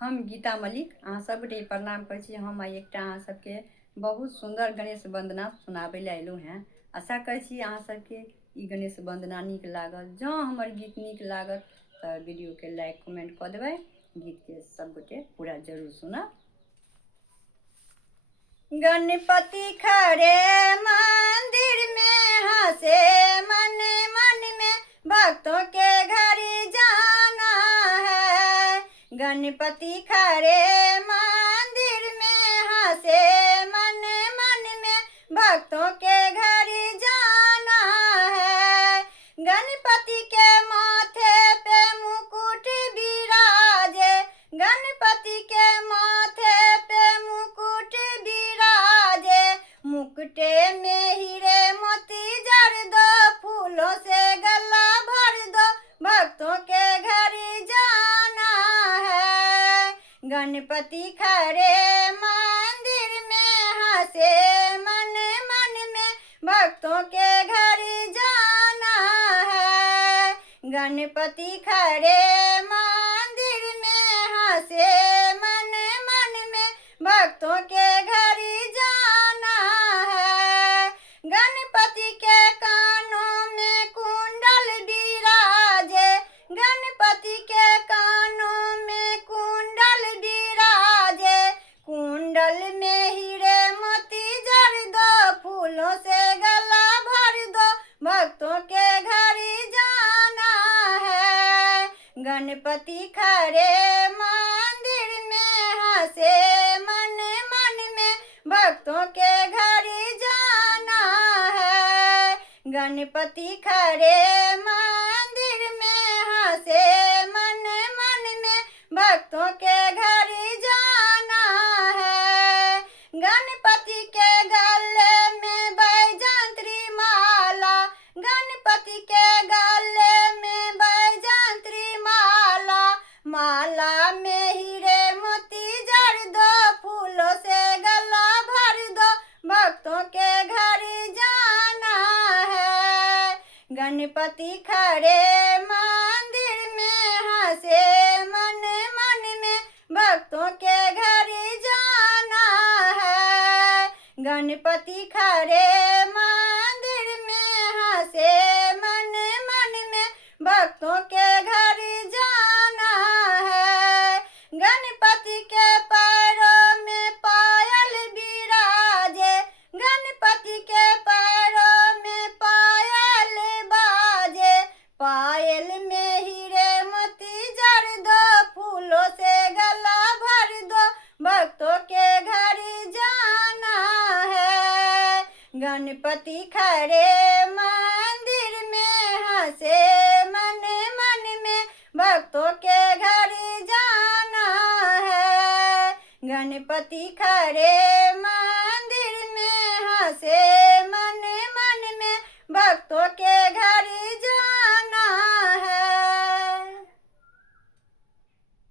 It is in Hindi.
हम गीता मलिक अहाँ सबके प्रणाम कर छी। हम आई एक अहाँ सबके बहुत सुंदर गणेश वंदना सुनाबे ले अयलूँ हैं। आशा कर छी अहाँ सबके ई गणेश वंदना नीक लागत। जँ हमर गीत नीक लागत तो वीडियो के लाइक कमेंट कर देबै। गीत के सब गोटे पूरा जरूर सुनब। गणपति खड़े मंदिर में हंसे मन मन में भक्तों के घर जाना है। गणपति खड़े मंदिर में हंसे मन मन में भक्तों के घर जाना है। गणपति के माथे पे मुकुट विराजे, गणपति के माथे पे मुकुट विराजे। मुकुटे में हीरे मोती जड़ दो, फूलों से गला भर दो, भक्तों के घर जाना है। गणपति खड़े मंदिर में हंसे मन मन में भक्तों के घर जाना है। गणपति खड़े मंदिर में हंसे मन मन में भक्तों के घर जाना है। गणपति के कानों में कुंडल विराजे, गणपति के कानों में कुंडल विराजे। कुंडल में हीरे मोती जड़ दो, फूलों से गला भर दो, भक्तों के घर जाना है। गणपति खड़े मंदिर में हंसे मन मन में भक्तों के घर जाना है। गणपति खड़े मंदिर में हंसे मन मन में भक्तों के घर जाना है। गणपति के गले में बैजंत्री माला, गणपति के गले में बैजंत्री माला। माला में हीरे मोती जड़ दो, फूलों से गला भर दो, भक्तों के घर जाना है। गणपति खड़े मंदिर में हंसे मन मन में भक्तों के घर जाना है। गणपति खड़े मंदिर में हंसे मन मन में भक्तों के घर जाना है। गणपति के पैरों में पायल विराजे, गणपति के पैरों में पायल बाजे। पायल में हीरे मोती जड़ दो, फूलों से गला भर दो, भक्तों के घर जाना है। गणपति खड़े मंदिर में हंसे मन मन में भक्तों के घर जाना है। गणपति खड़े मंदिर में हंसे मन